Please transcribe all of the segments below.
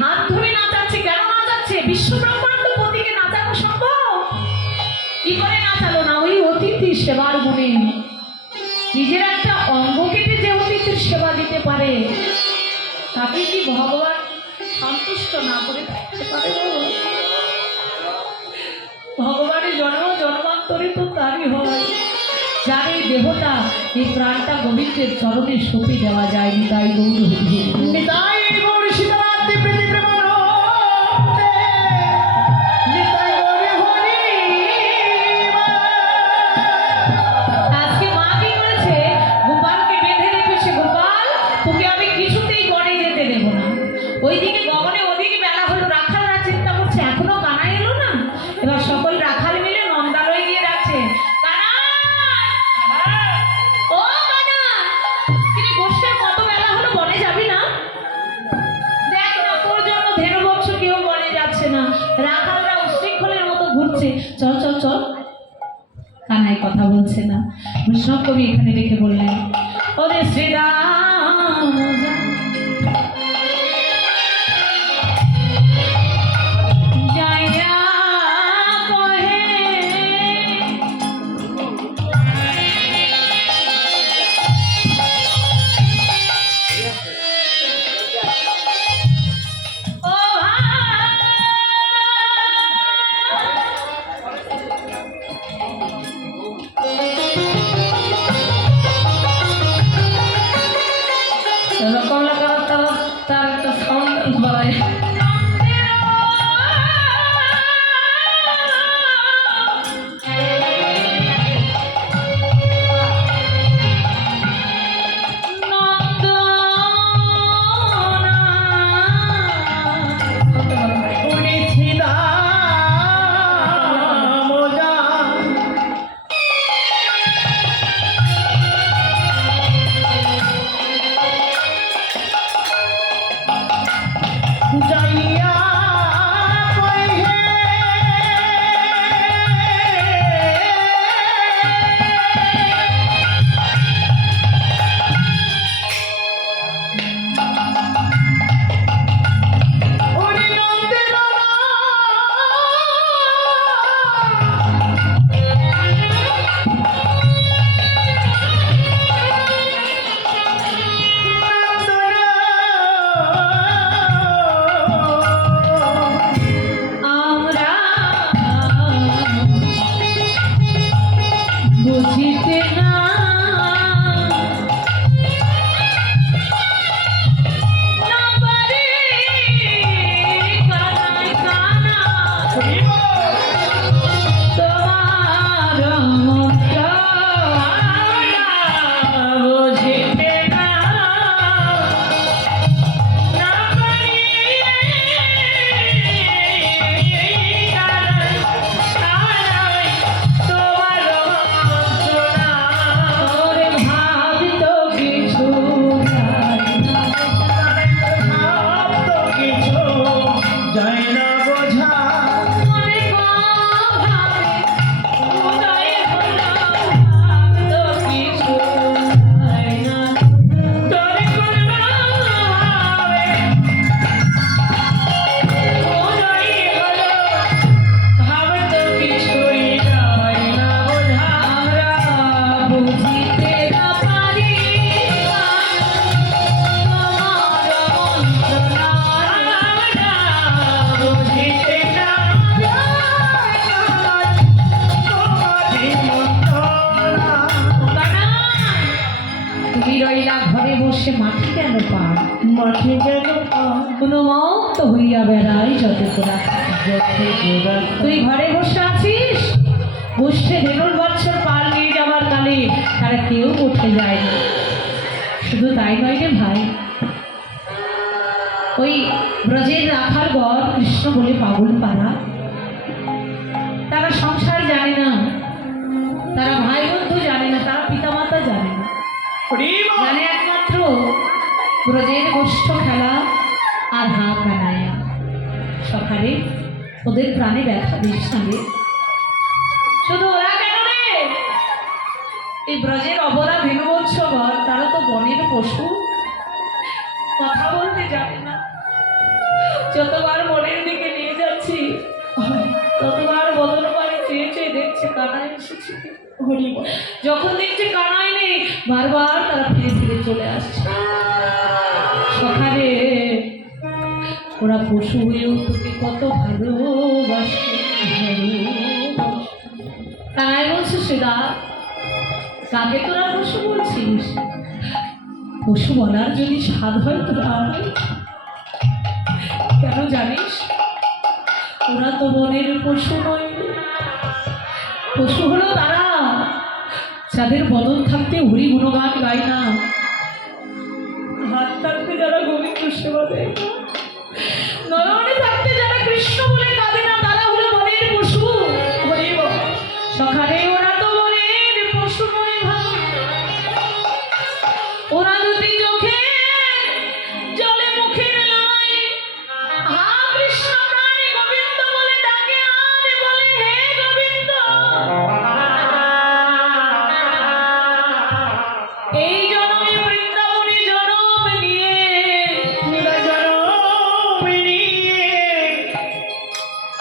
হাত ধরে নাচাচ্ছে। কেন নাচাচ্ছে? বিশ্ব ব্রহ্মাণ্ড পতিকে নাচানো সম্ভব? কি করে নাচালো না? ওই অতিথি সেবার গুণে। নিজের একটা অঙ্গ কেটে যে অতিথির সেবা দিতে পারে, তাকে কি ভগবান সন্তুষ্ট না করে থাকতে পারে? ভগবানের জন্ম জন্মান্তরে তো তারই হয়, যার এই দেহটা, এই প্রাণটা গোবিন্দের চরণে সঁপে দেওয়া যায়। নিতাই গৌর হরি, নিতাই গৌর সীতারাত্রি প্রীতি প্রেমানন্দে, নিতাই গৌর হরি। আজকে মা কি করেছে? গোপালকে বেঁধে রেখেছে। গোপাল, তোকে আমি কিছুতেই গড়ে যেতে দেবো না। ওইদিকে গগনে ওদিকে বেলা হলো, রাখালরা চিন্তা করছে এখনো কানাই এলো না। এবার সকল রাখাল মিলে নন্দালয়ে গিয়ে ডাকছে, ও কানা, কিরে গোষ্ঠের কত বেলা হলো, বনে যাবি না? দেখ না, তোর জন্য ধেনু বংশ কেউ বনে যাচ্ছে না, রাখালরা উশৃঙ্খলের মতো ঘুরছে, চল চল চল। কানাই কথা বলছে না। বৈষ্ণব কবি এখানে রেখে বললেন, ওরে শ্রীরাম যাইয়া কহে, ও কমলা করার তার একটা সাউন্ড বাড়ায়। বুঝিতে না পারে কানাই কানা, তোমার মনটা বুঝিতে না পারে কানাই কানাই, তোমার ঘরে বসে মাঠে কেন পার, মাঠে কেন কোনো মুক্ত হইয়া বেড়াই যত তোরা, তুই ঘরে বসে আছিস, বসে ধেনুর বৎসর পাল নিয়ে যাবার কালে তারা কেউ উঠে যায় না। শুধু তাই নয় রে ভাই, ওই ব্রজের রাখার গড় কৃষ্ণ বলে পাগল পাড়া, তারা সংসার জানে না, তারা ভাই বন্ধু জানে না, তারা পিতামাতা জানে না, জানে একমাত্র ব্রজের গোষ্ঠ খেলা আর হা কানাইয়া। সকালে ওদের প্রাণে ব্যথা দিস না রে, শুধু ওরা কেন রে, এই ব্রজের অবলা ভেনুবৎসবর তারা তো বনের পশু, কথা বলতে জানে না, যতবার মনের দিকে নিয়ে যাচ্ছি ততবার বদন পানি চেয়ে চেয়ে দেখছে কানাই এসেছে। যখন দেখছে কানাই নেই বারবার তারা ফিরে ফিরে চলে আসছে। সকালে ওরা পশু হয়েও তোকে কত ভালোবাসে। কানাই বলছে সেদা কাকে তোরা পশু বলছিস? পশু বলার যদি স্বাদ হয় তোরা কেন জানিস? ওরা তো বনের পশু নয়। পশু হলো তারা যাদের বদন থাকতে হরি গুণগান গায় না, হাত থাকতে যারা গোবিন্দ সেবা দেয় না, নয়নে থাকতে যারা কৃষ্ণ বলে কাঁদে না, তারা হলো বনের পশু। সকালে ওরা তো বনের পশু নয় ভাই। ওরা দুটি চোখে জলে মুখের লাই হা কৃষ্ণ প্রাণী গোবিন্দ বলে ডাকে আর বলে হে গোবিন্দ। এই জন্মে বৃন্দাবনে জন্ম নিয়ে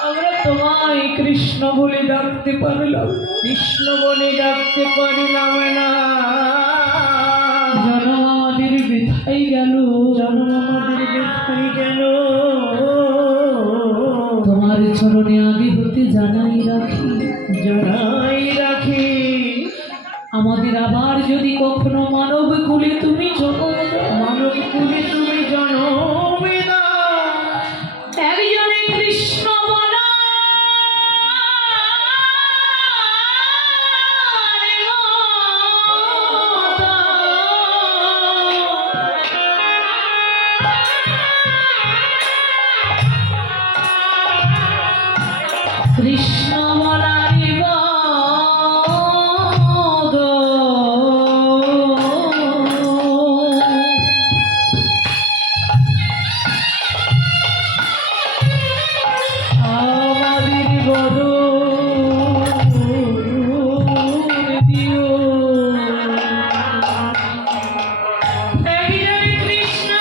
আমরা তোমায় কৃষ্ণ বলে ডাকতে পারলাম, কৃষ্ণ বলে ডাকতে পারিলাম না। জন্ম আমাদের বৃথাই গেল, জন্ম আমাদের বৃথাই গেল। তোমার চরণে আগে হতে জানাই রাখি, জানাই রাখি আমাদের আবার যদি কখনো মানব কুলে তুমি জন্ম দাও, মানব কুলে তুমি জন্ম দাও। একজনে কৃষ্ণ বলা কৃষ্ণ বলারি বদ আমাদের বদন দিও। একজনে কৃষ্ণ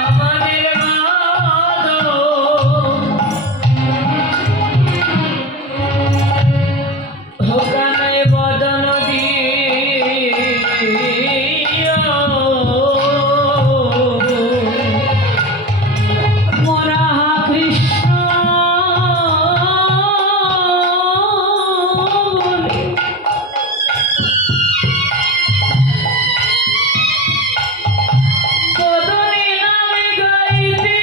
আমাদের হোকানায় বদন দিও। মোরা কৃষ্ণ বলে বদনে নামে গাইতে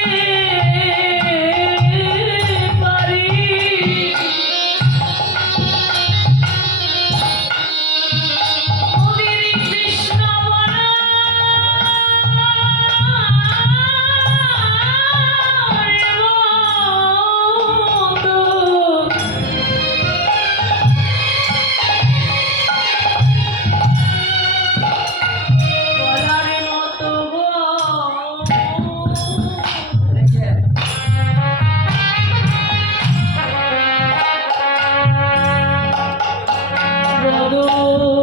পারি। মোদের কৃষ্ণ বলা রে বন্ধু। বলার মতো গো। বদন